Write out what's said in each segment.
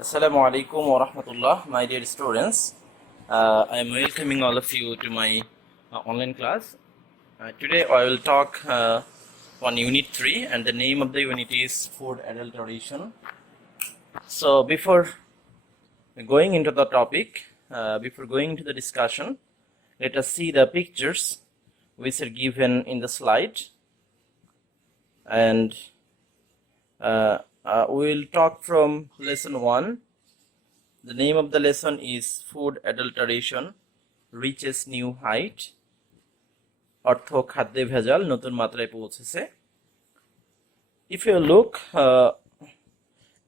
Assalamu alaikum wa rahmatullah, my dear students. I am welcoming all of you to my online class. Today I will talk on Unit 3, and the name of the unit is Food Adulteration. So before going into the topic, before going into the discussion, let us see the pictures which are given in the slide, and we will talk from lesson 1. The name of the lesson is Food Adulteration Reaches New Height. অর্থ খাদ্যে ভেজাল নতুন মাত্রায় পৌঁছেছে. If you look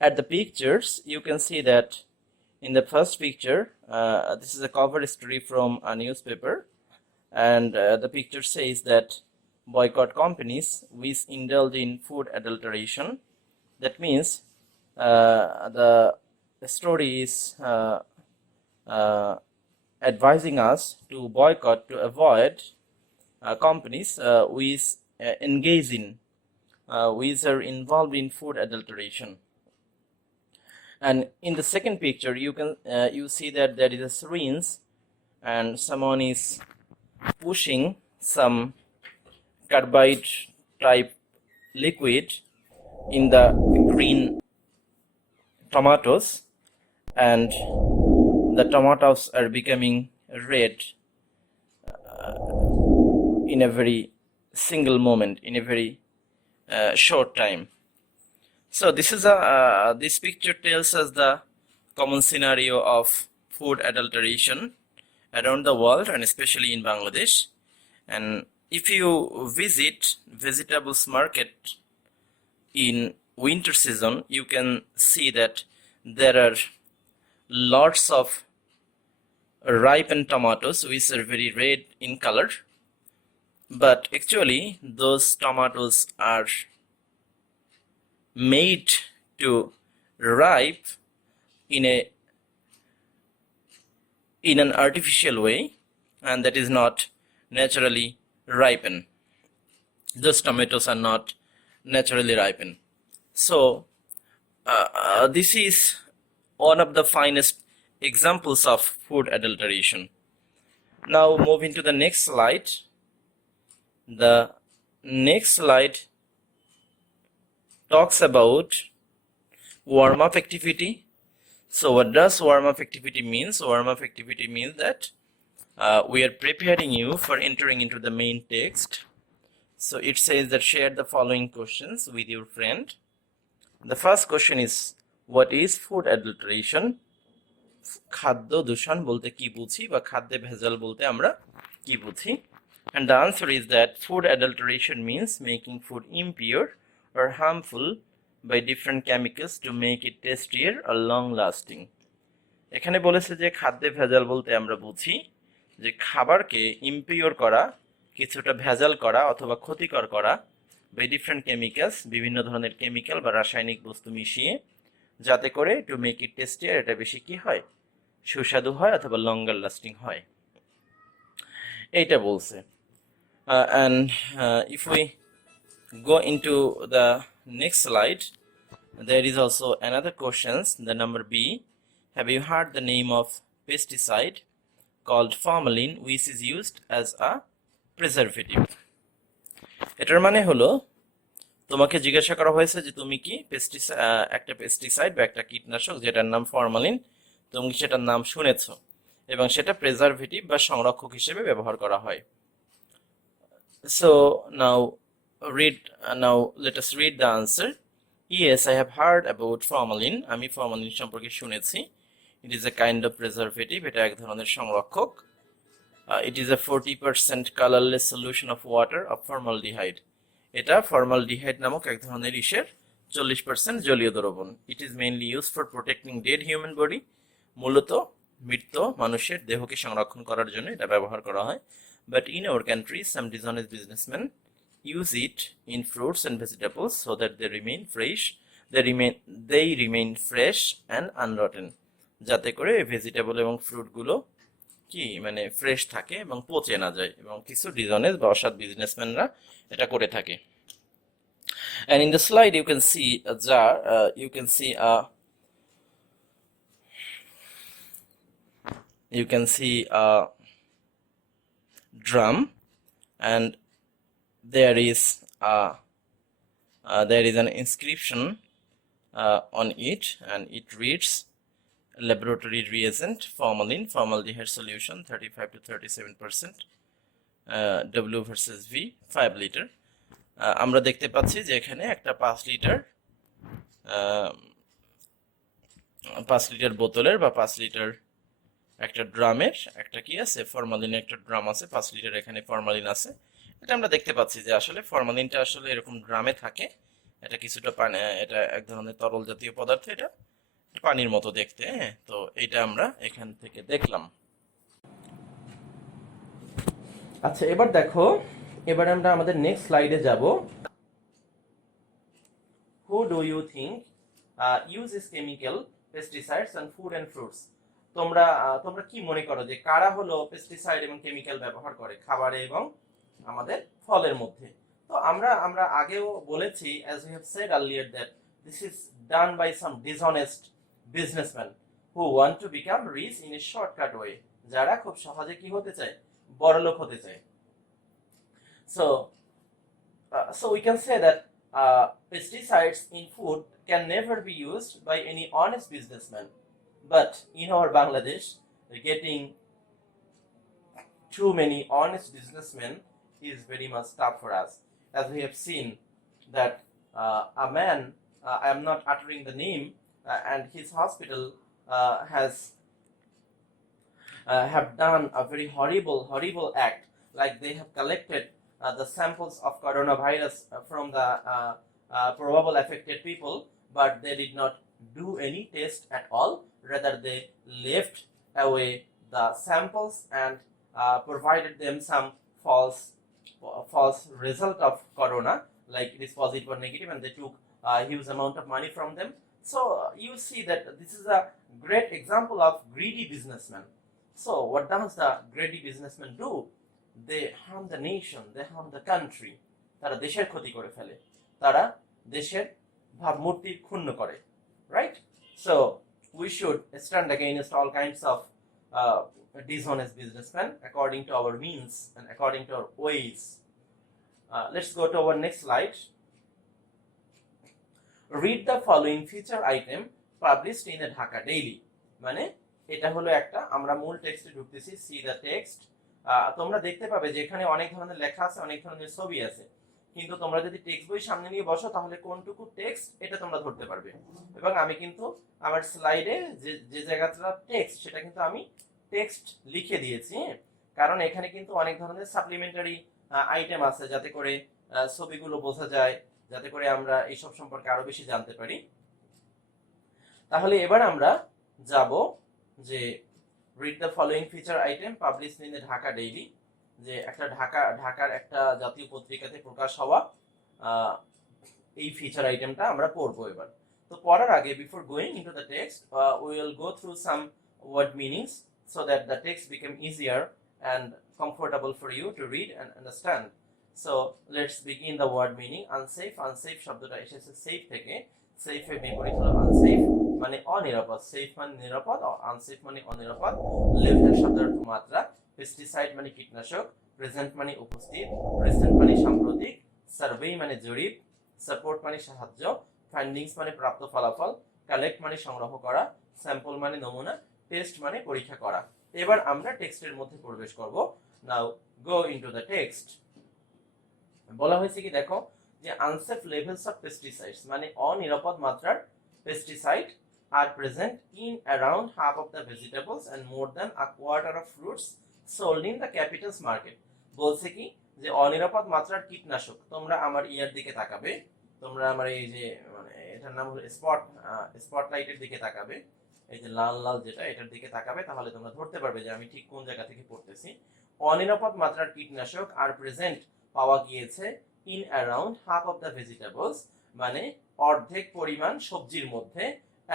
at the pictures, you can see that in the first picture, this is a cover story from a newspaper, and the picture says that boycott companies which indulge in food adulteration. That means the story is advising us to boycott, to avoid companies which engage in, which are involved in food adulteration. And in the second picture, you see that there is a syringe, and someone is pushing some carbide type liquid in the green tomatoes, and the tomatoes are becoming red in a very single moment, in a very short time. So this picture tells us the common scenario of food adulteration around the world, and especially in Bangladesh. And if you visit vegetables market in winter season, you can see that there are lots of ripened tomatoes which are very red in color, but actually those tomatoes are made to ripe in an artificial way, and that is not naturally ripen. Those tomatoes are not naturally ripen. So this is one of the finest examples of food adulteration. Now moving to the next slide. The next slide talks about warm-up activity. So what does warm-up activity means? Warm-up activity means that we are preparing you for entering into the main text. So it says that share the following questions with your friend. The first question is, what is food adulteration? খাদ্য দূষণ বলতে কি বুঝি, বা খাদ্যে ভেজাল বলতে আমরা কি বুঝি? And the answer is that food adulteration means making food impure or harmful by different chemicals to make it tastier or long lasting. এখানে বলেছে যে খাদ্যে ভেজাল বলতে আমরা বুঝি যে খাবারকে ইম্পিওর করা, কিছুটা ভেজাল করা অথবা ক্ষতিকর করা বাই ডিফারেন্ট কেমিক্যালস, বিভিন্ন ধরনের কেমিক্যাল বা রাসায়নিক বস্তু মিশিয়ে, যাতে করে টু মেক ইট টেস্টিয়ার, এটা বেশি কি হয়, সুস্বাদু হয় অথবা লঙ্গার লাস্টিং হয়, এইটা বলছে. And if we go into the next slide, there is also another questions. The number B, have you heard the name of pesticide called formalin which is used as a preservative? এটার মানে হলো তোমাকে জিজ্ঞাসা করা হয়েছে যে তুমি কি একটা পেস্টিসাইড বা একটা কীটনাশক যেটার নাম ফরমালিন, তুমি সেটার নাম শুনেছো এবং সেটা প্রেজারভেটিভ বা সংরক্ষক হিসেবে ব্যবহার করা হয়. So now let us read the answer. Yes, I have heard about formalin. আমি ফরমালিন সম্পর্কে শুনেছি. It is a kind of preservative. এটা এক ধরনের সংরক্ষক. It is a 40% colorless solution of water of formaldehyde. এটা ফর্মালডিহাইড নামক এক ধরনের ইসের 40% জলীয় দ্রবণ. It is mainly used for protecting dead human body. মূলত মৃত মানুষের দেহকে সংরক্ষণ করার জন্য এটা ব্যবহার করা হয়. But in our country, some dishonest businessmen use it in fruits and vegetables so that they remain fresh. They remain fresh and unrotten. যাতে করে ভেজিটেবল এবং ফ্রুটগুলো কি মানে ফ্রেশ থাকে এবং পচে না যায়, এবং কিছু ডিসঅনেস্ট বা অসৎ বিজনেসম্যানরা এটা করে থাকে. And in the slide you can see a jar, you can see a you can see a drum, and there is an inscription on it, and it reads laboratory reagent formalin formaldehyde solution 35 to 37%, W versus V 5 litre. আমরা দেখতে পাচ্ছি যে এখানে একটা 5 litre বোতলের বা 5 litre একটা ড্রামের একটা কি আছে, ফরমালিনের একটা ড্রাম আছে, 5 লিটার এখানে ফরমালিন আছে। এটা আমরা দেখতে পাচ্ছি যে আসলে ফরমালিনটা আসলে এরকম ড্রামে থাকে, এটা কিছুটা পানি, এটা এক ধরনের তরল জাতীয় পদার্থ, এটা পানির মতো দেখতে। হ্যাঁ, তো এটা আমরা এখান থেকে দেখলাম। আচ্ছা, এবার দেখো, এবার আমরা আমাদের নেক্সট স্লাইডে যাব। Who do you think uses chemical pesticides on food and fruits? তোমরা কি মনে করো যে কারা হলো পেস্টিসাইড এবং কেমিক্যাল ব্যবহার করে খাবারে এবং আমাদের ফলের মধ্যে? তো আমরা আগেও বলেছি, as we have said earlier, that this is done by some dishonest businessmen who want to become rich in a shortcut way, যারা খুব সহজে কি হতে চায়, বড়লোক হতে চায়। So we can say that pesticides in food can never be used by any honest businessman, but in our Bangladesh, getting too many honest businessmen is very much tough for us, as we have seen that a man, I am not uttering the name, and his hospital have done a very horrible act, like they have collected the samples of coronavirus from the probable affected people, but they did not do any test at all. Rather, they left away the samples and provided them some false result of corona, like it is positive or negative, and they took a huge amount of money from them. So you see that this is a great example of greedy businessmen. So what does the greedy businessman do? They harm the nation, they harm the country. তারা দেশের ক্ষতি করে ফেলে, তারা দেশের ভাবমূর্তি ক্ষুণ্ণ করে, right? So we should stand against all kinds of dishonest businessmen according to our means and according to our ways. Let's go to our next slide. Read the following feature item published in the Dhaka Daily. মানে এটা হলো একটা, আমরা মূল টেক্সটে ঢুকতেছি, see the text. তোমরা দেখতে পাবে যে এখানে অনেক ধরনের লেখা আছে, অনেক ধরনের ছবি আছে, কিন্তু তোমরা যদি টেক্সট বই সামনে নিয়ে বসো তাহলে কোনটুকু টেক্সট এটা তোমরা ধরতে পারবে। এবং আমি কিন্তু আমার স্লাইডে যে জায়গাটা টেক্সট সেটা কিন্তু আমি টেক্সট লিখে দিয়েছি, কারণ এখানে কিন্তু অনেক ধরনের সাপ্লিমেন্টারি আইটেম আছে, যাতে করে ছবিগুলো বোঝা যায়, যাতে করে আমরা এইসব সম্পর্কে আরো বেশি জানতে পারি। তাহলে এবার আমরা যাব যে read the following feature item published in the Dhaka Daily, যে একটা ঢাকার একটা জাতীয় পত্রিকাতে প্রকাশ হওয়া এই ফিচার আইটেমটা আমরা পড়বো এবার। তো পড়ার আগে, before going into the text, we will go through some word meanings so that the text become easier and comfortable for you to read and understand. So let's begin the word meaning. Unsafe শব্দটা এসেছে safe থেকে। safe এর বিপরীত হলো unsafe, মানে অনিরাপদ। Safe মানে নিরাপদ, আনসেফ মানে অনিরাপদ। লেভেল শব্দের অর্থ মাত্রা। পেস্টিসাইড মানে কীটনাশক। প্রেজেন্ট মানে উপস্থিত। রিসেন্ট মানে সাম্প্রতিক। সার্ভে মানে জরিপ। সাপোর্ট মানে সাহায্য। ফাইন্ডিংস মানে প্রাপ্ত ফলাফল। কালেক্ট মানে সংগ্রহ করা। স্যাম্পল মানে নমুনা। টেস্ট মানে পরীক্ষা করা। এবার আমরা টেক্সটের মধ্যে প্রবেশ করব। নাও গো ইনটু দ্য টেক্সট। বলা হয়েছে কি দেখো, যে আনসেফ লেভেলস অফ পেস্টিসাইডস মানে অনিরাপদ মাত্রার pesticide are present in around half of the vegetables and more than a quarter of fruits sold in the capital's market. বলছে কি যে অনিরাপদ মাত্রার কীটনাশক, তোমরা আমার ইয়ার দিকে তাকাবে, তোমরা আমার এই যে মানে এটার নাম হলো স্পটলাইটের দিকে তাকাবে, এই যে লাল লাল যেটা, এটার দিকে তাকাবে, তাহলে তোমরা ধরতে পারবে যে আমি ঠিক কোন জায়গা থেকে পড়তেছি। অনিরাপদ মাত্রার কীটনাশক আর প্রেজেন্ট পাওয়া গিয়েছে in around half of the vegetables, মানে অর্ধেক পরিমাণ সবজির মধ্যে,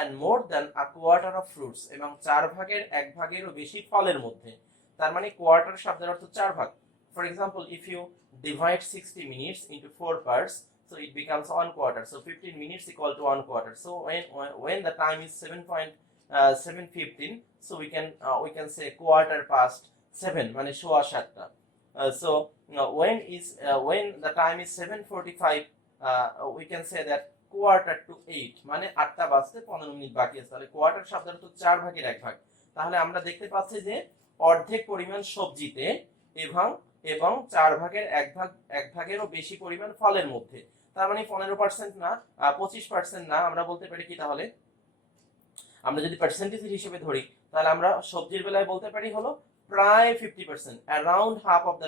and more than a quarter of fruits, এবং 1/4 বেশি ফলের মধ্যে। তার মানে কোয়ার্টার শব্দের অর্থ 4 ভাগ। For example, if you divide 60 minutes into 4 parts, so it becomes 1/4. So 15 minutes equal to 1/4. So when the time is 7:15, so we can say quarter past 7 মানে সোয়া 7টা. So when the time is 7:45, we can say that quarter to 8 মানে 8টা বাজতে 15 minute বাকি আছে। তাহলে quarter শব্দটা তো 4 ভাগের 1 ভাগ। তাহলে আমরা দেখতে পাচ্ছি যে অর্ধেক পরিমাণ সবজিতে এবং 4 ভাগের 1 ভাগেরও বেশি পরিমাণ ফলের মধ্যে। তার মানে 15% না, 25% না, আমরা বলতে পারি কি, তাহলে আমরা যদি পার্সেন্টেজ হিসেবে ধরি তাহলে আমরা সবজির বেলায় বলতে পারি হলো প্রায় 50%, around half of the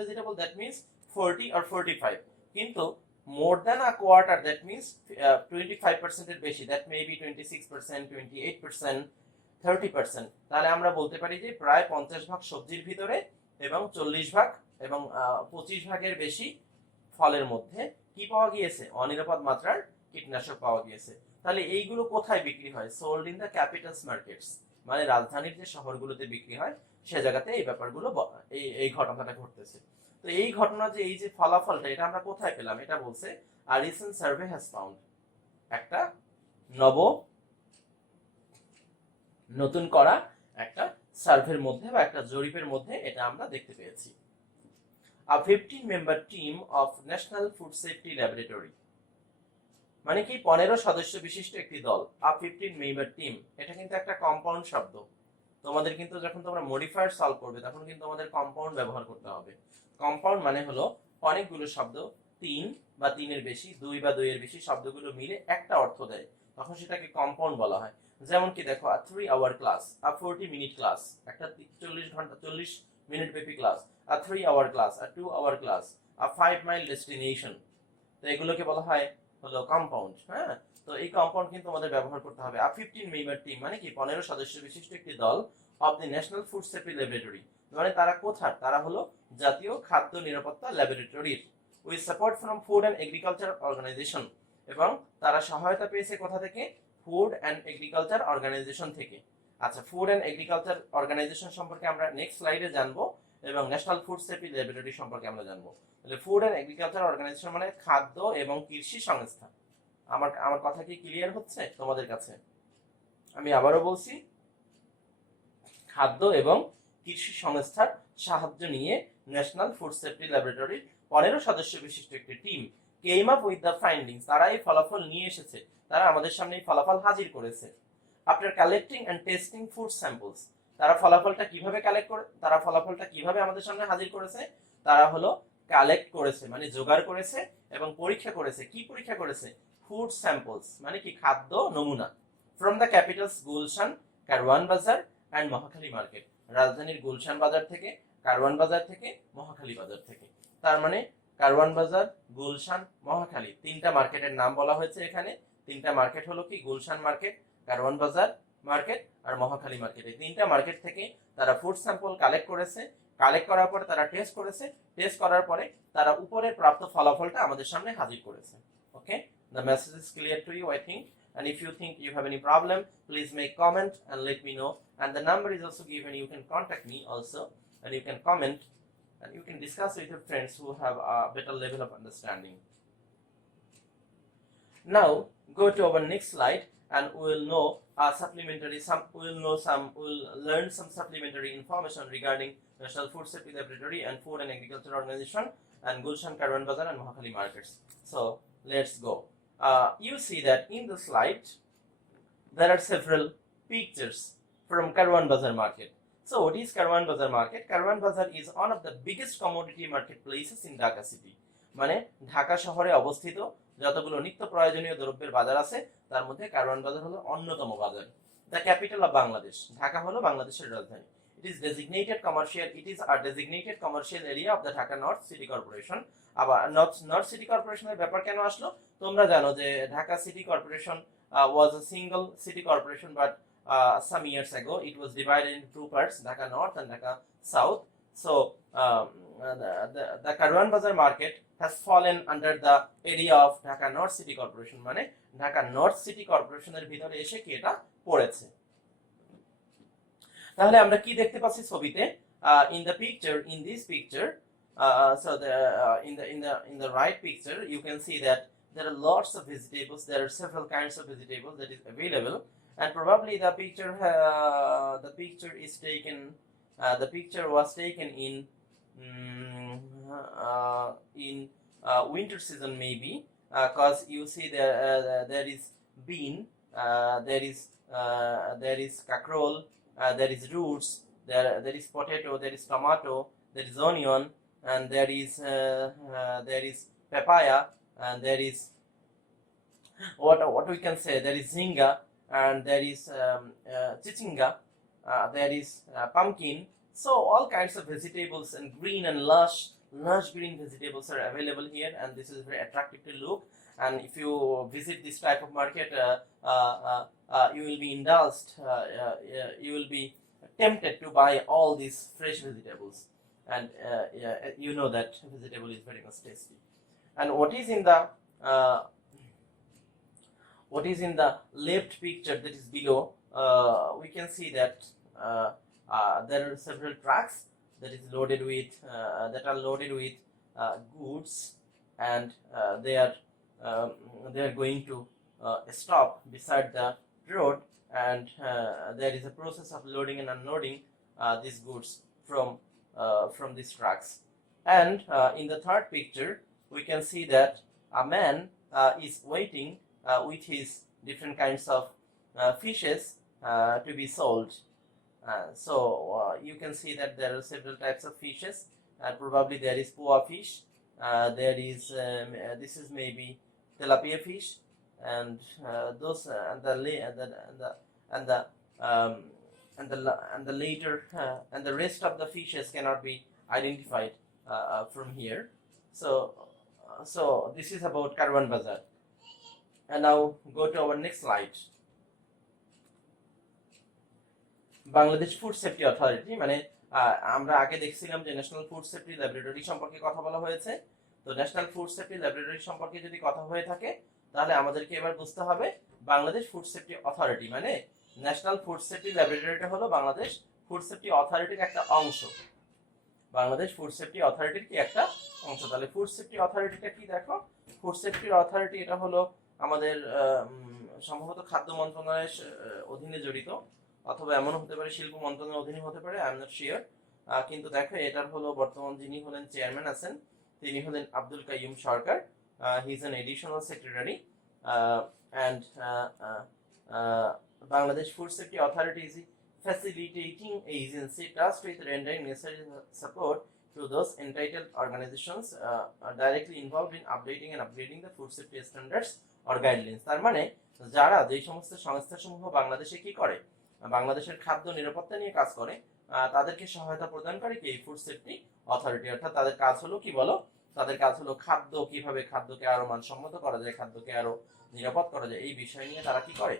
vegetable, that means 40 or 45. কিন্তু more than a quarter, that means 25% এর বেশি, that may be 26%, 28%, 30%. তাহলে আমরা বলতে পারি যে প্রায় 50 ভাগ সবজির ভিতরে এবং 40 ভাগ এবং 25 ভাগের বেশি ফলের মধ্যে কি পাওয়া গিয়েছে, অনিরাপদ মাত্রার কীটনাশক পাওয়া গিয়েছে। তাহলে এইগুলো কোথায় বিক্রি হয়, sold in the Capitals markets, মানে রাজধানীর যে শহরগুলোতে বিক্রি হয় সে জায়গাতে এই ব্যাপারগুলো এই ঘটনাটা ঘটতেছে। তো এই ঘটনা যে এই যে ফলাফলটা এটা আমরা কোথায় পেলাম, এটা বলছে a recent survey has found, একটা নতুন করা একটা সার্ভের মধ্যে বা একটা জরিপের মধ্যে এটা আমরা দেখতে পেয়েছি। A 15-member team of National Food Safety Laboratory, মানে কি 15 সদস্য বিশিষ্ট একটি দল। A 15-member team, এটা কিন্তু একটা কম্পাউন্ড শব্দ। তোমাদের কিন্তু যখন তোমরা মডিফায়ার সলভ করবে তখন কিন্তু আমাদের কম্পাউন্ড ব্যবহার করতে হবে। কম্পাউন্ড মানে হলো অনেকগুলো শব্দ, 3 বা 3 এর বেশি, 2 বা 2 এর বেশি শব্দগুলো মিলে একটা অর্থ দেয়, তখন সেটাকে কম্পাউন্ড বলা হয়। যেমন কি দেখো, a 3-hour class, a 40-minute class, একটা 40 মিনিট ব্যাপী class, a 3-hour class, a 2-hour class, a 5-mile destination। তো এগুলোকে বলা হয় হলো কম্পাউন্ড। হ্যাঁ, তো এই কম্পাউন্ড কিন্তু আমাদের ব্যবহার করতে হবে। a 15-member team মানে কি 15 সদস্য বিশিষ্ট একটি দল of the national food safety laboratory, মানে তারা কোথার, তারা হলো জাতীয় খাদ্য নিরাপত্তা ল্যাবরেটরির। With support from food and agriculture organisation, এবং তারা সহায়তা পেয়েছে কোথা থেকে, ফুড অ্যান্ড এগ্রিকালচার অর্গানাইজেশন থেকে। আচ্ছা, ফুড অ্যান্ড এগ্রিকালচার অর্গানাইজেশন সম্পর্কে আমরা নেক্সট স্লাইডে জানবো, এবং ন্যাশনাল ফুড সেফটি ল্যাবরেটরি সম্পর্কে আমরা জানবো। তাহলে ফুড অ্যান্ড এগ্রিকালচার অর্গানাইজেশন মানে খাদ্য এবং কৃষি সংস্থা। আমার কথা কি ক্লিয়ার হচ্ছে তোমাদের কাছে? আমি আবারও বলছি, খাদ্য এবং কৃষি সংস্থার সাহায্য নিয়ে ন্যাশনাল ফুড সেফটি ল্যাবরেটরির 15 সদস্য বিশিষ্ট একটি team came up with the findings, তারা এই ফলাফল নিয়ে এসেছে, তারা আমাদের সামনে এই ফলাফল হাজির করেছে। After collecting and testing food samples, তারা ফলাফলটা কিভাবে আমাদের সামনে হাজির করেছে, তারা হলো কালেক্ট করেছে মানে জোগাড় করেছে এবং পরীক্ষা করেছে। কি পরীক্ষা করেছে, ফুড স্যাম্পলস মানে কি খাদ্য নমুনা, from the Capitals Gulshan, Karwan বাজার অ্যান্ড মহাখালী মার্কেট, রাজধানীর গুলশান বাজার থেকে, কারওয়ান বাজার থেকে, মহাখালী বাজার থেকে। তার মানে কারওয়ান বাজার, গুলশান, মহাখালী, 3টা মার্কেটের নাম বলা হয়েছে এখানে। 3টা মার্কেট হলো কি, গুলশান মার্কেট, কারওয়ান বাজার মার্কেট আর মহাখালী মার্কেট। এই 3টা মার্কেট থেকে তারা ফুড স্যাম্পল কালেক্ট করেছে। কালেক্ট করার পরে তারা টেস্ট করেছে। টেস্ট করার পরে তারা উপরে প্রাপ্ত ফলাফলটা আমাদের সামনে হাজির করেছে। ওকে, the message is clear to you, I think. And if you think you have any problem, please make comment and let me know. And the number is also given, you can contact me also, and you can comment and you can discuss with your friends who have a better level of understanding. Now go to our next slide and we'll learn some supplementary information regarding National Food Safety Laboratory and Food and Agriculture Organization and Gulshan, Karwan Bazar and Mohakhali markets. So let's go. You see that in the slide there are several pictures from Karwan Bazar market. So what is Karwan Bazar market? Karwan Bazar is one of the biggest commodity marketplaces in Dhaka city. মানে ঢাকা শহরে অবস্থিত যতগুলো নিত্য প্রয়োজনীয় দ্রব্যের বাজার আছে তার মধ্যে কারওয়ান বাজার হলো অন্যতম বাজার। The capital of Bangladesh, Dhaka হলো বাংলাদেশের রাজধানী। It is a designated commercial area of the Dhaka North City Corporation. আবার নর্থ সিটি কর্পোরেশনের ব্যাপার কেন আসলো? তোমরা জানো যে Dhaka city corporation was a single city corporation, but some years ago it was divided into two parts, Dhaka North and Dhaka South. So the Karwan Bazar market has fallen under the area of Dhaka North City Corporation, মানে Dhaka north city কর্পোরেশনের ভিতরে এসে কি এটা পড়েছে। তাহলে আমরা কি দেখতে পাচ্ছি ছবিতে? In this picture, so in the right picture you can see that there are lots of vegetables. There are several kinds of vegetables that is available, and probably the picture is taken. The picture was taken in winter season, maybe, cause you see there is bean, there is cackerel, there is roots, there is potato, there is tomato, there is onion, and there is papaya, and there is what we can say, there is zinga, and there is chichinga, there is pumpkin. So all kinds of vegetables and green and lush green vegetables are available here, and this is very attractive to look. And if you visit this type of market, you will be indulged, you will be tempted to buy all these fresh vegetables, and you know that vegetable is very much tasty. And what is in the left picture, that is below, we can see that there are several trucks that are loaded with goods, and they are going to stop beside the road, and there is a process of loading and unloading these goods from these trucks. And in the third picture, we can see that a man is waiting with his different kinds of fishes to be sold. So you can see that there are several types of fishes, and probably there is poa fish, there is this is maybe tilapia fish, and those and the rest of the fishes cannot be identified from here. So this is about Karwan Bazaar. And now go to our next slide. Bangladesh food safety authority, মানে আমরা আগে দেখছিলাম যে national food safety laboratory সম্পর্কে কথা বলা হয়েছে। তো ন্যাশনাল ফুড সেফটি ল্যাবরেটরি সম্পর্কে যদি কথা হয়ে থাকে, তাহলে আমাদেরকে এবার বুঝতে হবে বাংলাদেশ ফুড সেফটি অথরিটি, মানে ন্যাশনাল ফুড সেফটি ল্যাবরেটরিটা হলো বাংলাদেশ ফুড সেফটি অথরিটির একটা অংশ। বাংলাদেশ ফুড সেফটি অথরিটির কি একটা অংশ। তাহলে ফুড সেফটি অথরিটিটা কি দেখো, ফুড সেফটি অথরিটি এটা হলো আমাদের সম্ভবত খাদ্য মন্ত্রণালয়ের অধীনে জড়িত, অথবা এমন হতে পারে শিল্প মন্ত্রণালয়ের অধীনে হতে পারে, আই এম নট শিওর। কিন্তু দেখো এটার হলো বর্তমান যিনি হলেন চেয়ারম্যান আছেন, তিনি হলেন Abdul Kaiyum Sarkar. He is an additional secretary, and Bangladesh food safety authority is facilitating agency tasked with rendering necessary support to those entitled organizations are directly involved in updating and upgrading the food safety standards or guidelines. তার মানে যারা যেই সমস্ত সংস্থাসমূহ বাংলাদেশে কি করে, বাংলাদেশের খাদ্য নিরাপত্তা নিয়ে কাজ করে, তাদেরকে সহায়তা প্রদান করে কি ফুড সেফটি অথরিটি। অর্থাৎ তাদের কাজ হলো কি বলো, তাদের কাজ হলো খাদ্য কিভাবে খাদ্যকে আরো মানসম্মত করা যায়, খাদ্যকে আরো নিরাপদ করা যায়, এই বিষয় নিয়ে তারা কি করে,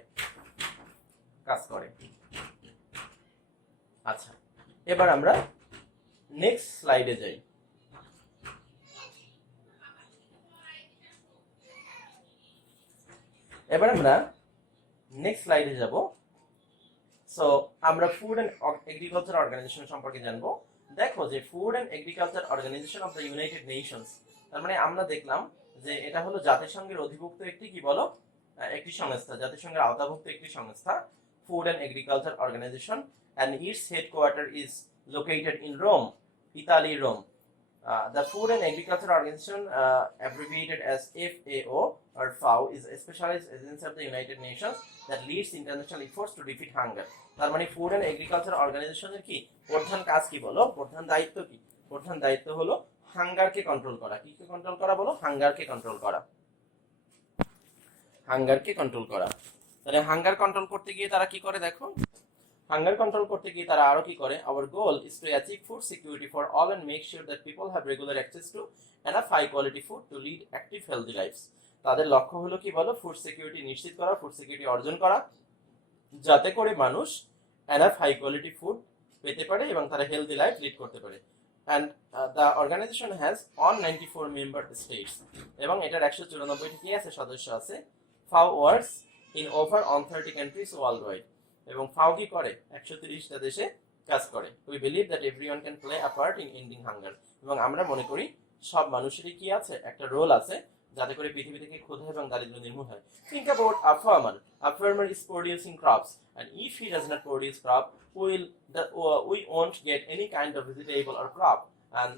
কাজ করে। আচ্ছা, এবার আমরা নেক্সট স্লাইডে যাই। এবার আমরা নেক্সট স্লাইডে যাব। সো আমরা ফুড অ্যান্ড এগ্রিকালচার অর্গানাইজেশন সম্পর্কে জানবো। দেখো যে food and agriculture organization of the United Nations, তার মানে আমরা দেখলাম যে এটা হলো জাতিসংঘের অধিভুক্ত একটি কি বলো, একটি সংস্থা, জাতিসংঘের আওতাভুক্ত একটি সংস্থা, food and agriculture organization, and its headquarters is located in Rome, Italy, Rome. The Food and Agriculture Organization, abbreviated as FAO or FAO, is a specialized agency of the United Nations that leads international efforts to defeat hunger. তার মানে food and agriculture অর্গানাইজেশনের কি প্রধান কাজ কি বলো, প্রধান দায়িত্ব কি, প্রধান দায়িত্ব হলো হাঙ্গারকে কন্ট্রোল করা। কি কন্ট্রোল করা বলো, হাঙ্গারকে কন্ট্রোল করা, হাঙ্গারকে কন্ট্রোল করা। তাহলে হাঙ্গার কন্ট্রোল করতে গিয়ে তারা কি করে দেখো, হাঙ্গার কন্ট্রোল করতে গিয়ে তারা আরো কি করে, our goal is to achieve food security for all and make sure that people have regular access to enough high quality food to lead active healthy lives. তাদের লক্ষ্য হলো কি বলো, ফুড সিকিউরিটি নিশ্চিত করা, ফুড সিকিউরিটি অর্জন করা, যাতে করে মানুষ enough high quality food পেতে পারে এবং তারা হেলদি লাইফ লিড করতে পারে। and the organization has 194 member states, এবং এটার 194টি কি আছে, সদস্য আছে। FAO works in over 130 countries worldwide, এবং ফাও কি করে 130টা দেশে কাজ করে। we believe that everyone can play a part in ending hunger, এবং আমরা মনে করি সব মানুষেরই কি আছে, একটা রোল আছে যাতে করে পৃথিবী থেকে ক্ষুধা এবং দারিদ্র্য নির্মূল হয়। Think about a farmer. A farmer is producing crops, and if he does not produce crop, we won't get any kind of vegetable or crop, and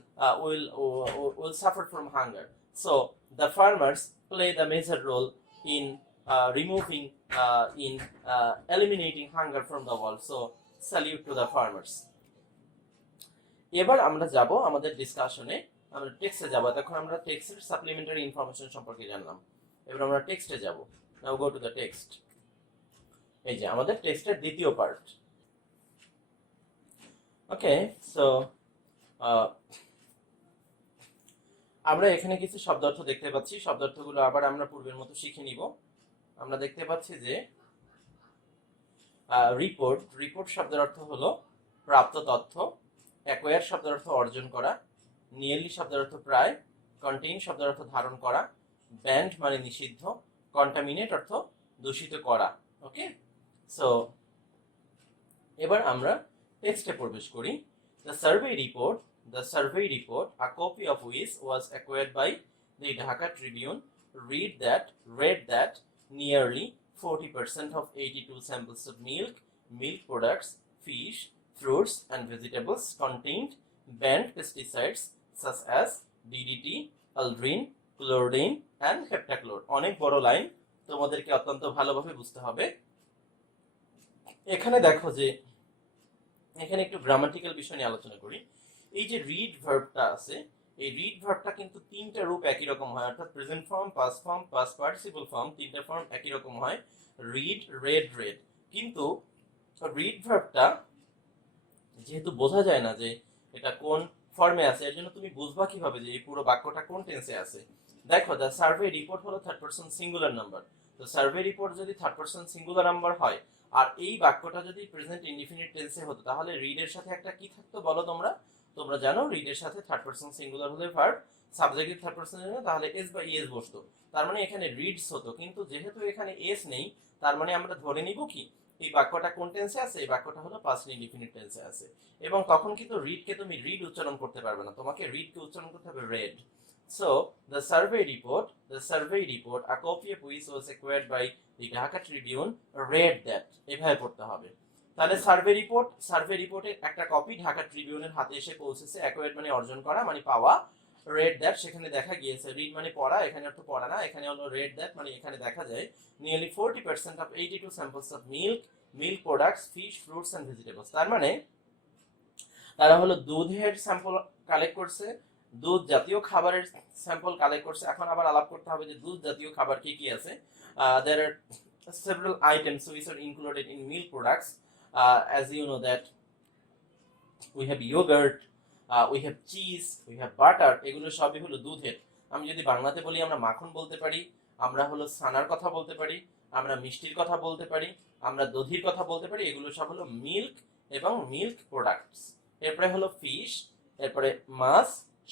will suffer from hunger. So the farmers play the major role in eliminating hunger from the world. So salute to the farmers. এবার আমরা যাব আমাদের ডিসকাশনে, আমরা টেক্সটে যাব। তখন আমরা টেক্সটের সাপ্লিমেন্টারি ইনফরমেশন সম্পর্কে জানলাম, এবার আমরা টেক্সটে যাব। নাও গো টু দ্য টেক্সট। এই যে আমাদের টেক্সটের দ্বিতীয় পার্ট। ওকে, সো আমরা এখানে কিছু শব্দার্থ দেখতে পাচ্ছি। শব্দার্থগুলো আবার আমরা পূর্বের মতো শিখে নিব। আমরা দেখতে পাচ্ছি যে রিপোর্ট, রিপোর্ট শব্দের অর্থ হলো প্রাপ্ত তথ্য। অ্যাকোয়ার শব্দের অর্থ অর্জন করা। নিয়ারলি শব্দের অর্থ প্রায়। কন্টেইন শব্দের অর্থ ধারণ করা। ব্যান্ড মানে নিষিদ্ধ। কন্টামিনেট অর্থ দূষিত করা। ওকে, সো এবার আমরা টেক্সটে প্রবেশ করি। The survey report, a copy of which was acquired by the Dhaka Tribune, read that nearly 40% of 82 samples of milk products, fish, fruits and vegetables contained banned pesticides such as DDT, aldrin, chlordine and heptachlor. অনেক বড় line, তোমাদেরকে অত্যন্ত ভালোভাবে বুঝতে হবে। এখানে দেখো যে এখানে একটু গ্রামাটিক্যাল বিষয় নিয়ে আলোচনা করি। এই যে রিড ভার্বটা আছে, এই রিড ভার্বটা কিন্তু তিনটা রূপ একই রকম হয়, অর্থাৎ present form, past form, past participle form, তিনটা ফর্ম একই রকম হয়। Read, red, red. কিন্তু রিড ভার্বটা যেহেতু বোঝা যায় না যে এটা কোন ফর্মে আছে, এর জন্য তুমি বুঝবা কিভাবে যে এই পুরো বাক্যটা কোন টেন্সে আছে। দেখো, দ্য সার্ভে রিপোর্ট হলো থার্ড পারসন সিঙ্গুলার নাম্বার। তো সার্ভে রিপোর্ট যদি থার্ড পারসন সিঙ্গুলার নাম্বার হয়, আর এই বাক্যটা যদি প্রেজেন্ট ইনডিফিনিট টেন্সে হতো, তাহলে রিড এর সাথে একটা কি থাকতো বলো তোমরা? তোমরা জানো রিড এর সাথে থার্ড পারসন সিঙ্গুলার হলে ভার্ব, সাবজেক্টিভ থার্ড পারসন হলে তাহলে এস বা ইএস বসতো। তার মানে এখানে রিডস হতো, কিন্তু যেহেতু এখানে এস নেই, তার মানে আমরা ধরে নিব কি এই বাক্যটা কোন টেন্সে আছে? এই বাক্যটা হলো পাস্ট ইনডিফিনিট টেন্সে আছে। এবং তখন কিন্তু রিডকে তুমি রিড উচ্চারণ করতে পারবে না, তোমাকে রিডকে উচ্চারণ করতে হবে red. So the survey report, a copy of which was acquired by the Dhaka Tribune, read that. এভাবে পড়তে হবে। তাহলে সার্ভে রিপোর্টের একটা কপি ঢাকা ট্রিবিউনের হাতে এসে পৌঁছেছে। অ্যাকোয়ার্ড মানে অর্জন করা, মানে পাওয়া। রেড দ্যাট সেখানে দেখা গিয়েছে। রিড মানে পড়া, এখানে অর্থ পড়া না, এখানে হলো রেড দ্যাট মানে এখানে দেখা যায় nearly 40% of 82 samples of milk products, fish, fruits and vegetables. তার মানে তারা হলো দুধের স্যাম্পল কালেক্ট করছে, দুধ জাতীয় খাবারের স্যাম্পল কালেক্ট করছে। এখন আবার আলাপ করতে হবে যে দুধ জাতীয় খাবার কি কি আছে। There are several items which are included in milk products. As you know that we have yogurt, we have cheese, we have butter. এগুলো সবই হলো দুধের। আমি যদি বাংলাতে বলি, আমরা মাখন বলতে পারি, আমরা হলো ছানার কথা বলতে পারি, আমরা মিষ্টির কথা বলতে পারি, আমরা দধির কথা বলতে পারি। এগুলো সব হলো মিল্ক এবং মিল্ক প্রোডাক্টস। এরপরে হলো ফিশ, এরপরে মাছ,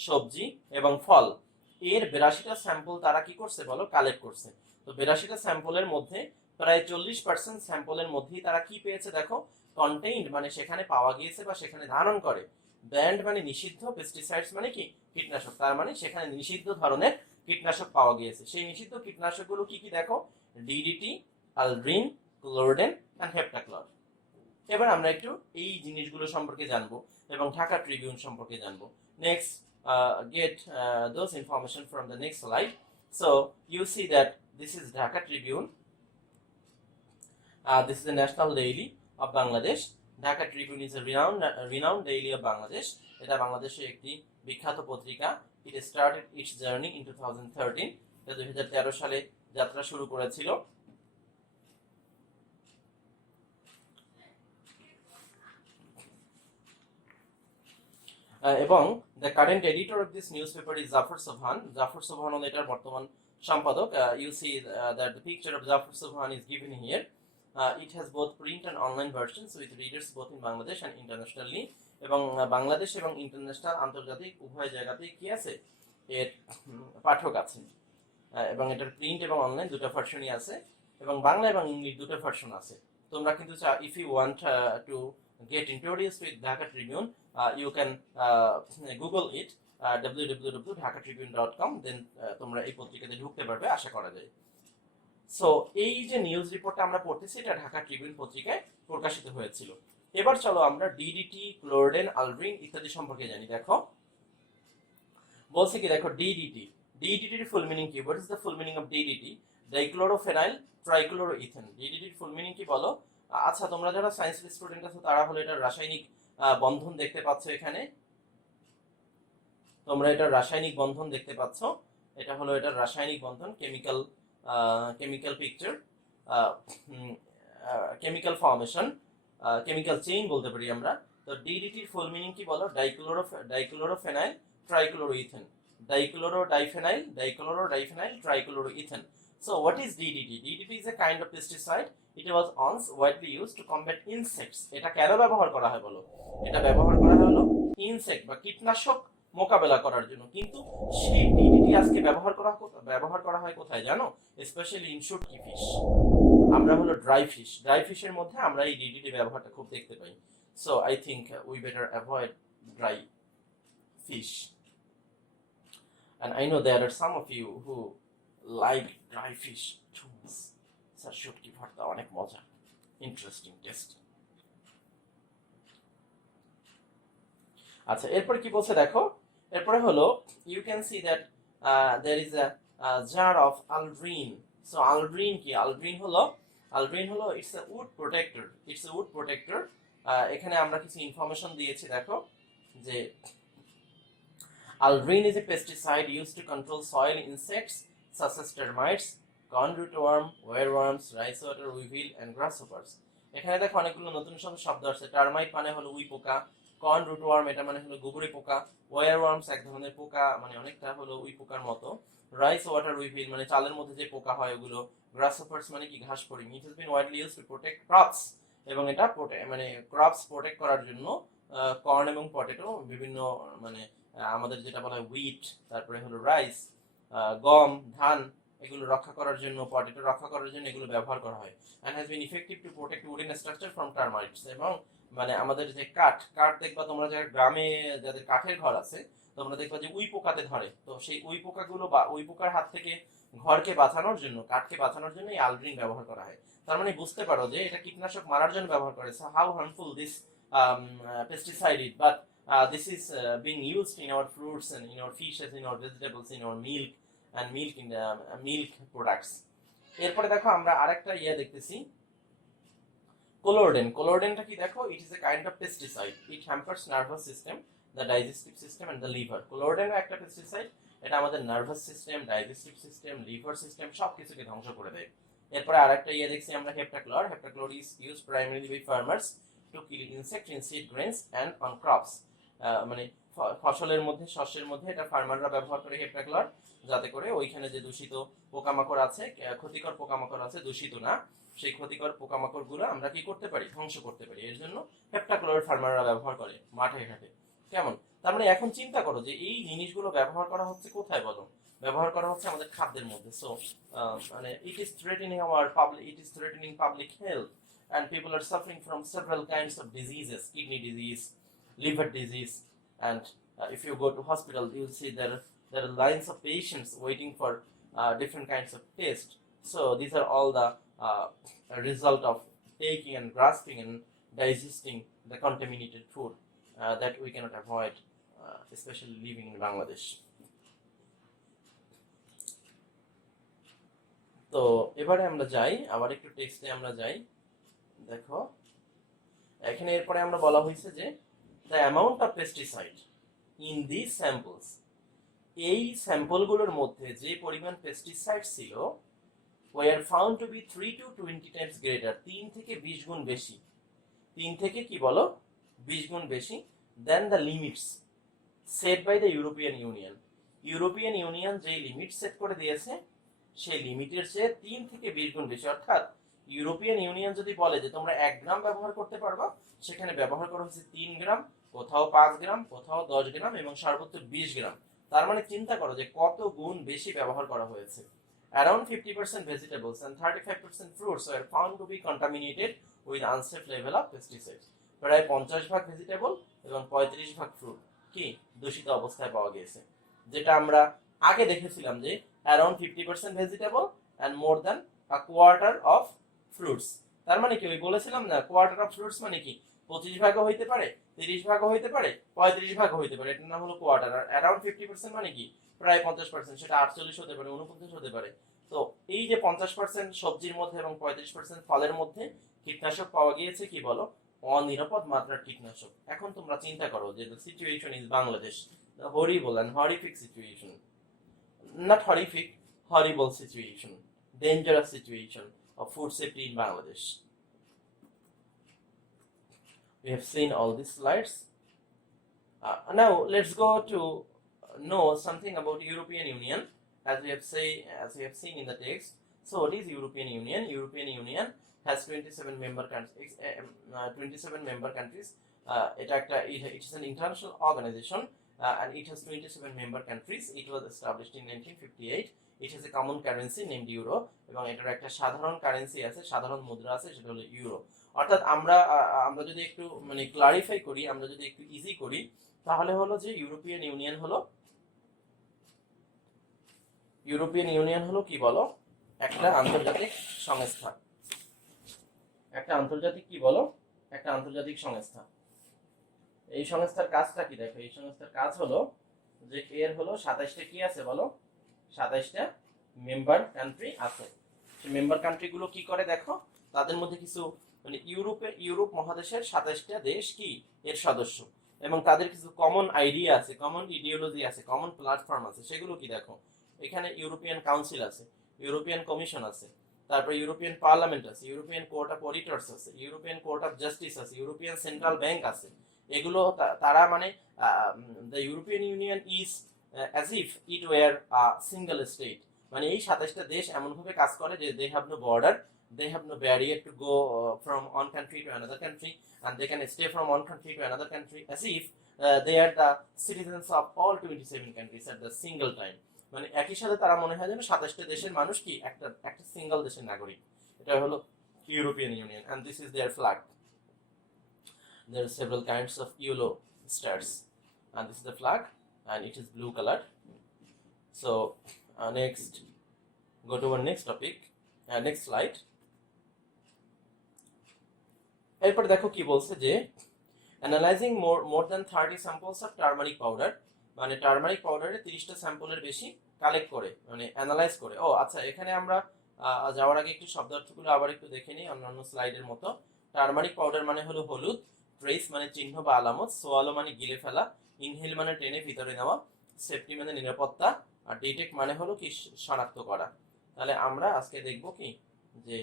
সবজি এবং ফল। এর 82টা স্যাম্পল তারা কি করছে বলো? কালেক্ট করছে। তো 82টা স্যাম্পলের মধ্যে প্রায় 40% স্যাম্পলের মধ্যেই তারা কি পেয়েছে দেখো? কন্টেইনড মানে সেখানে পাওয়া গিয়েছে বা সেখানে ধারণ করে। ব্যান্ড মানে নিষিদ্ধ, পেস্টিসাইডস মানে কি? কীটনাশক। তার মানে সেখানে নিষিদ্ধ ধরনের কীটনাশক পাওয়া গিয়েছে। সেই নিষিদ্ধ কীটনাশকগুলো কি কি দেখো? DDT, aldrin, chlordane and heptachlor. এবার আমরা একটু এই জিনিসগুলো সম্পর্কে জানবো এবং ঢাকা ট্রিবিউন সম্পর্কে জানবো। Next, get those information from the next slide. So you see that this is Dhaka Tribune. This is the national daily of Bangladesh. Dhaka Tribune is a renowned daily of Bangladesh. এটা বাংলাদেশের একটি বিখ্যাত পত্রিকা। It started its journey in 2013. 2013 সালে যাত্রা শুরু করেছিল। এবং the current editor of this newspaper is Zafar Sobhan. Zafar Sobhan হলো এটার বর্তমান সম্পাদক। You see that the picture of Zafar Sobhan is given here. It has both print and online versions with readers both in Bangladesh and internationally. এবং বাংলাদেশ এবং international আন্তর্জাতিক উভয় জায়গাতেই কি আছে? এর পাঠক আছে। এবং এটার প্রিন্ট এবং অনলাইন দুটো ভার্সনই আছে, এবং বাংলা এবং ইংলিশ দুটো ভার্সন আছে। তোমরা কিন্তু if you want to get introduced with Dhaka Tribune, you can Google it. www.dhakatribune.com, দেন তোমরা এই পত্রিকাতে ঢুকতে পারবে আশা করা যায়। সো এই যে নিউজ রিপোর্টটা আমরা পড়তেছি এটা ঢাকা ট্রিবিউন পত্রিকায় প্রকাশিত হয়েছিল। এবার চলো আমরা ডিডিটি, ক্লোরোডেন, আলড্রিন ইত্যাদি সম্পর্কে জানি। দেখো বলছে কি, দেখো ডিডিটি, ডিডিটির ফুল মিনিং কি? What is the full meaning of DDT? Dichlorophenyl trichloroethane. ডিডিটির ফুল মিনিং কি বলো? আচ্ছা, তোমরা যারা সায়েন্স স্টুডেন্ট আছো তারা হলো এটা রাসায়নিক বন্ধন দেখতে পাচ্ছ এখানে, তোমরা এটা রাসায়নিক বন্ধন দেখতে পাচ্ছ, এটা হলো এটা রাসায়নিক বন্ধন, chemical picture, chemical formation, chemical chain বলতে পারি আমরা। তো ডিডিটির ফুল মিনিং কি বলো? ডাইক্লোরোফেনাইল ট্রাইক্লোরোইথেন, ডাইক্লোরোডাইফেনাইল ট্রাইক্লোরোইথেন। So what is DDT? DDT is a kind of pesticide. It was once widely used to combat insects. এটা কেন ব্যবহার করা হয় বলো? এটা ব্যবহার করা হয় হলো ইনসেক্ট বা কীটনাশক মোকাবেলা করার জন্য। কিন্তু সেই ডিডিটি আজকে ব্যবহার করা হয় কোথায় জানো? স্পেশালি ইন শুটকি ফিশ। আমরা হলো ড্রাই ফিশের মধ্যে আমরা এই ডিডিটি ব্যবহারটা খুব দেখতে পাই। So I think we better avoid dry fish. And I know there are some of you who like dry fish too much. Sir শুটকি ভর্তা অনেক মজা, ইন্টারেস্টিং টেস্ট। আচ্ছা, এরপর কি বলছে দেখো, এরপরে হলো you can see that there is a jar of aldrin. So aldrin কি? aldrin হলো it's a wood protector. এখানে আমরা কিছু ইনফরমেশন দিয়েছি, দেখো যে aldrin is a pesticide used to control soil insects such as termites, corn rootworm, wireworms, ricewater weevil and grasshoppers. এখানে দেখো অনেকগুলো নতুন শব্দ আছে। টার্মাইট মানে হলো উই পোকা, কর্ন রুটওয়ার্ম এটা মানে হলো গুবরে পোকা, ওয়ারওয়ার্মস এক ধরনের পোকা মানে অনেকটা হলো উই পোকার মতো, রাইস ওয়াটার উইভিল মানে চালের মধ্যে যে পোকা হয় ওগুলো, গ্রাসহপার্স মানে কি ঘাস পরি। It has been widely used to protect crops, এবং এটা মানে ক্রপস প্রোটেক্ট করার জন্য কর্ন এবং পটেটো বিভিন্ন মানে আমাদের যেটা বলা হয় উইট, তারপরে হলো রাইস, গম, ধান এগুলো রক্ষা করার জন্য, পটেটো রক্ষা করার জন্য এগুলো ব্যবহার করা হয়। And has been effective to protect wooden structure from termites. এবং মানে আমাদের যে কাঠ দেখবা তোমরা যারা গ্রামে যাদের কাঠের ঘর আছে তোমরা দেখবা যে উই পোকাতে ধরে, তো সেই উই পোকাগুলো বা উই পোকার হাত থেকে ঘরকে বাঁচানোর জন্য, কাঠকে বাঁচানোর জন্য এই আলড্রিন ব্যবহার করা হয়। তার মানে বুঝতে পারো যে এটা কীটনাশক মারার জন্য ব্যবহার করে। So how harmful this pesticide is, but this is being used in our fruits and in our fishes, in our vegetables, in our milk and milk in the milk products. এরপরে দেখো আমরা আরেকটা দেখতেছি কোলোরডেনটা কি দেখো? It is a kind of pesticide, it hampers nervous system, the digestive system and the liver. কোলোরডেনও একটা পেস্টিসাইড, এটা আমাদের nervous system, digestive system, liver system সবকিছুকে ধ্বংস করে দেয়। এরপরে আরেকটা দেখছি আমরা heptachlor is use primarily by farmers to kill insect in seed grains and on crops. মানে ফসলের মধ্যে, শস্যের মধ্যে এটা ফার্মাররা ব্যবহার করে হেপ্টাক্লোর, যাতে করে ওইখানে যে দূষিত পোকামাকড় আছে, ক্ষতিকর পোকামাকড় আছে, দূষিত না, সেই ক্ষতিকর পোকামাকড় গুলো আমরা কি করতে পারি? ধ্বংস করতে পারি। এর জন্য হেপ্টাক্লোর ফার্মাররা ব্যবহার করে মাঠে ঘাটে। কেমন? তার মানে এখন চিন্তা করো যে এই জিনিসগুলো ব্যবহার করা হচ্ছে কোথায় বলো? ব্যবহার করা হচ্ছে আমাদের খাদ্যের মধ্যে। সো মানে it is threatening public health and people are suffering from several kinds of diseases, kidney disease, liver disease, and if you go to hospital you will see there are lines of patients waiting for different kinds of tests. So these are all the result of taking and grasping and digesting the contaminated food that we cannot avoid, especially living in Bangladesh. তো এবারে আমরা যাই, আবার একটু টেক্সটে আমরা যাই। দেখো এখানে এরপরে আমরা বলা হয়েছে যে the amount of pesticide in these samples, এই স্যাম্পলগুলোর মধ্যে যে পরিমাণ পেস্টিসাইড ছিল were found to be 3 to 20 times greater, 3 থেকে 20 গুণ বেশি, 3 থেকে কি বলো 20 গুণ বেশি than the limits set by the European Union. European union যে লিমিট সেট করে দিয়েছে সেই লিমিটের চেয়ে 3 থেকে 20 গুণ বেশি। অর্থাৎ ইউরোপিয়ান ইউনিয়ন যদি বলে যে তোমরা 1 গ্রাম ব্যবহার করতে পারবা, সেখানে ব্যবহার করা হচ্ছে 3 গ্রাম, কোথাও 5 গ্রাম, কোথাও 10 গ্রাম এবং সর্বোচ্চ 20 গ্রাম। তার মানে চিন্তা করো যে কত গুণ বেশি ব্যবহার করা হয়েছে। Around 50% vegetables and 35% fruits were found to be contaminated with unsafe level of pesticides. প্রায় 50 ভাগ ভেজিটেবল এবং 35 ভাগ ফ্রুট কি দূষিত অবস্থায় পাওয়া গিয়েছে, যেটা আমরা আগে দেখেছিলাম যে around 50% vegetable and more than a quarter of fruits. তার মানে কি ওই বলেছিলাম না, কোয়ার্টার অফ ফ্রুটস মানে কি 25 ভাগও হইতে পারে, 30 ভাগও হইতে পারে, 35 ভাগও হইতে পারে, এটার নাম হলো কোয়ার্টার। আর অ্যারাউন্ড 50% মানে কি প্রায় 50%, সেটা 48 হতে পারে, 49 হতে পারে। তো এই যে 50% সবজির মধ্যে এবং 35% ফলের মধ্যে কীটনাশক পাওয়া গিয়েছে, কি বলো, অনিরাপদ মাত্রার কীটনাশক। এখন তোমরা চিন্তা করো যে the situation is Bangladesh, the horrible and horrific situation, not horrific, horrible situation, dangerous situation of food safety in Bangladesh. We have seen all these slides. Now let's go to know something about European Union, as we have seen in the text. So what is European Union? European Union has 27 member countries. 27 member countries. It is an international organization, and it has 27 member countries. It was established in 1958. It has a common currency named euro, এবং এটার একটা সাধারণ currency আছে, সাধারণ মুদ্রা আছে, সেটা হলো ইউরো। অর্থাৎ আমরা যদি একটু মানে ক্লারিফাই করি, আমরা যদি একটু ইজি করি, তাহলে হলো যে ইউরোপিয়ান ইউনিয়ন হলো কি বলো, একটা আন্তর্জাতিক সংস্থা। একটা আন্তর্জাতিক সংস্থা। এই সংস্থার কাজটা কি দেখো, এই সংস্থার কাজ হলো যে এর হলো 27টা কি আছে বলো, 27টা মেম্বার কান্ট্রি আছে। সেই মেম্বার কান্ট্রি গুলো কি করে দেখো, তাদের মধ্যে কিছু মানে ইউরোপ মহাদেশের 27টা দেশ কি এর সদস্য, এবং তাদের কিছু কমন আইডিয়া আছে, কমন ইডিওলজি আছে, কমন প্ল্যাটফর্ম আছে। সেগুলো কি দেখো, এখানে ইউরোপিয়ান কাউন্সিল আছে, ইউরোপিয়ান কমিশন আছে, তারপর ইউরোপিয়ান পার্লামেন্ট আছে, ইউরোপিয়ান কোর্ট অফ অডিটরস আছে, ইউরোপিয়ান কোর্ট অফ জাস্টিস আছে, ইউরোপিয়ান সেন্ট্রাল ব্যাংক আছে। এগুলো তারা মানে the European union is as if it were a single state. মানে এই 27টা দেশ এমনভাবে কাজ করে যে they have no border, they have no barrier to go from one country to another country, and they can stay from one country to another country as if they are the citizens of all 27 countries at the single time. মানে একই সাথে তারা মনে হয় যেন 27টা দেশের মানুষ কি একটা সিঙ্গেল দেশের নাগরিক। এটা হলো European union, and this is their flag. There are several kinds of yellow stars, and this is the flag, and it is blue color. So next, go to our next topic, next slide. এরপর দেখো কি বলছে যে analysing more than 30 samples of turmeric powder, মানে turmeric পাউডারে 30টা স্যাম্পলের বেশি collect করে, মানে analyse করে। ও আচ্ছা, এখানে আমরা যাওয়ার আগে একটু শব্দার্থগুলো আবার একটু দেখে নিই অন্যান্য স্লাইডের মতো। টার্মারিক পাউডার মানে হলো হলুদ, ট্রেস মানে চিহ্ন বা আলামত, সোয়ালো মানে গিলে ফেলা, ইনহেল মানে টেনে ভিতরে নেওয়া, সেফটি মানে নিরাপত্তা, আর ডিটেক্ট মানে হলো কি শনাক্ত করা। তাহলে আমরা আজকে দেখব কি যে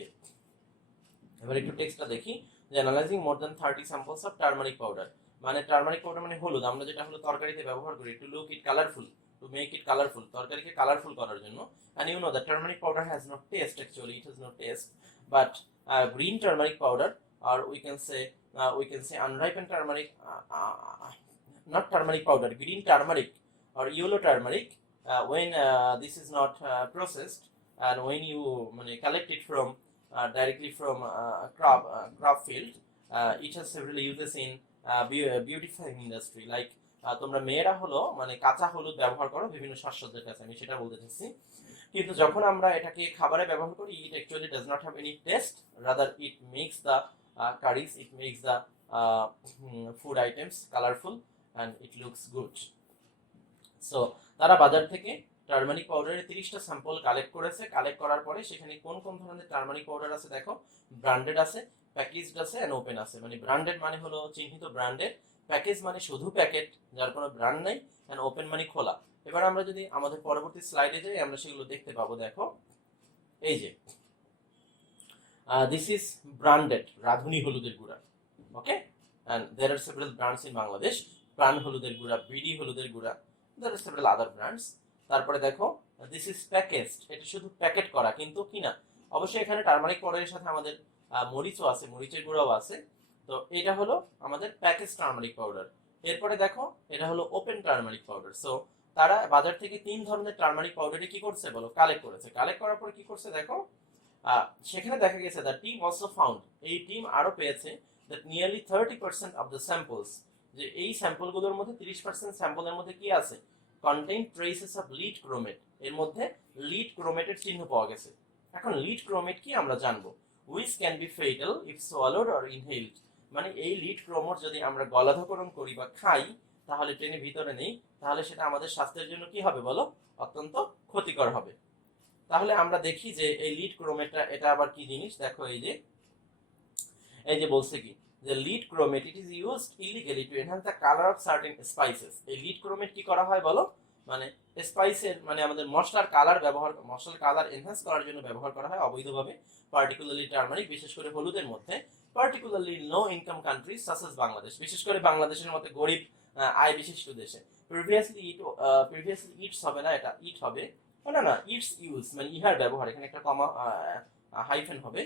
এবার একটু টেক্সটটা দেখি যে analysing more than 30 samples of turmeric powder, মানে টার্মারিক পাউডার মানে হলুদ, আমরা যেটা হলো তরকারিতে ব্যবহার করি to look it colourful, to make it colourful, তরকারিকে কালারফুল করার জন্য। and you know that turmeric powder has no taste, actually it has no taste, but green turmeric powder, or we can say unripened turmeric, not turmeric powder, green turmeric or yellow turmeric, when this is not processed, and when you collect it from directly from crop field, it has several uses in beautifying industry, like তোমরা মেয়েরা হলো মানে কাঁচা হলুদ ব্যবহার করো বিভিন্ন সাজসজ্জার কাছে, আমি সেটা বলতে চাচ্ছি। কিন্তু যখন আমরা এটাকে খাবারে ব্যবহার করি, it actually does not have any taste, rather it makes the curries, it makes the food items colorful and it looks good. So তারা বাজার থেকে টার্মারিক পাউডারের 30টা স্যাম্পল কালেক্ট করেছে। কালেক্ট করার পরে সেখানে কোন কোন ধরনের টার্মারিক পাউডার আছে দেখো, ব্র্যান্ডেড আছে, প্যাকেজড আছে, এন্ড ওপেন আছে। মানে ব্র্যান্ডেড মানে হলো চিহ্নিত ব্র্যান্ডেড, প্যাকেজ মানে শুধু প্যাকেট যার কোনো ব্র্যান্ড নাই, এন্ড ওপেন মানে খোলা। এবার আমরা যদি আমাদের পরবর্তী স্লাইডে যাই আমরা সেগুলো দেখতে পাবো। দেখো এই যে দিস ইজ ব্র্যান্ডেড রাধুনী হলুদের গুঁড়া, okay, and there are several brands in Bangladesh, Pran হলুদের গুঁড়া, বিডি হলুদের গুঁড়া, দেয়ার আর সেভারাল আদার ব্র্যান্ডস। তারপরে দেখো দিস ইজ প্যাকেজড, এটা শুধু প্যাকেট করা কিন্তু কিনা। অবশ্যই এখানে টার্মারিক পাউডারের সাথে আমাদের মরিচও আছে, মরিচের গুঁড়াও আছে। তো এটা হলো আমাদের প্যাকেজ টার্মারিক পাউডার। এরপরে দেখো এটা হলো ওপেন টার্মারিক পাউডার। সো তারা বাজার থেকে 3 ধরনের টার্মারিক পাউডারে কি করছে বলো, কালেক্ট করেছে। কালেক্ট করার পরে কি করছে দেখো, সেখানে দেখা গেছে দ্য টিম অলসো ফাউন্ড, এই টিম আরো পেয়েছে that nearly 30% of the samples যে এই স্যাম্পলগুলোর মধ্যে 30% স্যাম্পলের মধ্যে কি আছে, contain traces of lead chromate, এর মধ্যে লিড ক্রোমেটের চিহ্ন পাওয়া গেছে। এখন লিড ক্রোমেট কি আমরা জানবো, which can be fatal if swallowed or inhaled, মানে এই লিড ক্রোমোট যদি আমরা গলাধঃকরণ করি বা খাই, তাহলে ট্রেনের ভিতরে নেই, তাহলে সেটা আমাদের স্বাস্থ্যের জন্য কি হবে বলো, অত্যন্ত ক্ষতিকর হবে। তাহলে আমরা দেখি যে এই লিড ক্রোমেটটা এটা আবার কি জিনিস, দেখো এই যে বলছে কি যে lead chromate it is used illegally two enhance the colour of certain spices. এই লিড ক্রোমেট কি করা হয় বলো, মানে স্পাইসের মানে আমাদের মশলার কালার মশলার কালার এনহান্স করার জন্য ব্যবহার করা হয় অবৈধভাবে, পার্টিকুলারলি টার্মারিক, বিশেষ করে হলুদের মধ্যে, particularly low income countries such as Bangladesh, বিশেষ করে বাংলাদেশের মতো গরিব আয় বিশিষ্ট দেশে। প্রিভিয়াসলি ইটস হবে না, এটা ইট হবে, না ইটস ইউজ মানে ইহার ব্যবহার, এখানে একটা কমা হাইফেন হবে,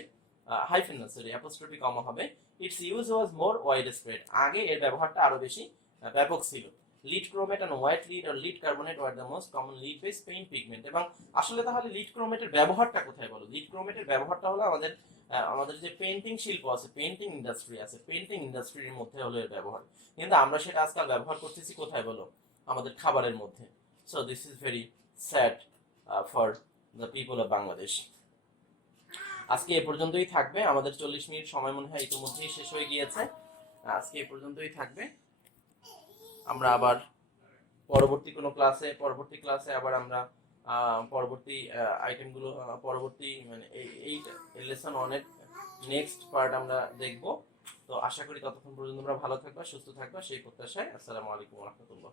হাইফেন না সরি অ্যাপোস্ট্রফি কমা হবে। Its use was more widespread, আগে এর ব্যবহারটা আরো বেশি ব্যাপক ছিল। Lead chromate and white lead আর lead carbonate were the most common lead base paint pigment. এবং আসলে তাহলে লিড ক্রোমেটের ব্যবহারটা কোথায় বলো, লিড ক্রোমেটের ব্যবহারটা হলো আমাদের যে পেইন্টিং শিল্প আছে, পেইন্টিং ইন্ডাস্ট্রি আছে, পেইন্টিং ইন্ডাস্ট্রির মধ্যে হলো এর ব্যবহার। কিন্তু আমরা সেটা আজকাল ব্যবহার করতেছি কোথায় বলো, আমাদের খাবারের মধ্যে। So this is very sad for the people of Bangladesh. আজকে এ পর্যন্তই থাকবে, আমাদের 40 মিনিট সময় মনে হয় ইতিমধ্যেই শেষ হয়ে গিয়েছে। আজকে এ পর্যন্তই থাকবে, আমরা আবার পরবর্তী ক্লাসে আবার আমরা পরবর্তী আইটেমগুলো পরবর্তী মানে এই লেসন অনেক নেক্সট পার্ট আমরা দেখব। তো আশা করি ততক্ষণ পর্যন্ত আমরা ভালো থাকবা, সুস্থ থাকবা, সেই প্রত্যাশায়। আসসালামু আলাইকুম ওয়া রাহমাতুল্লাহ।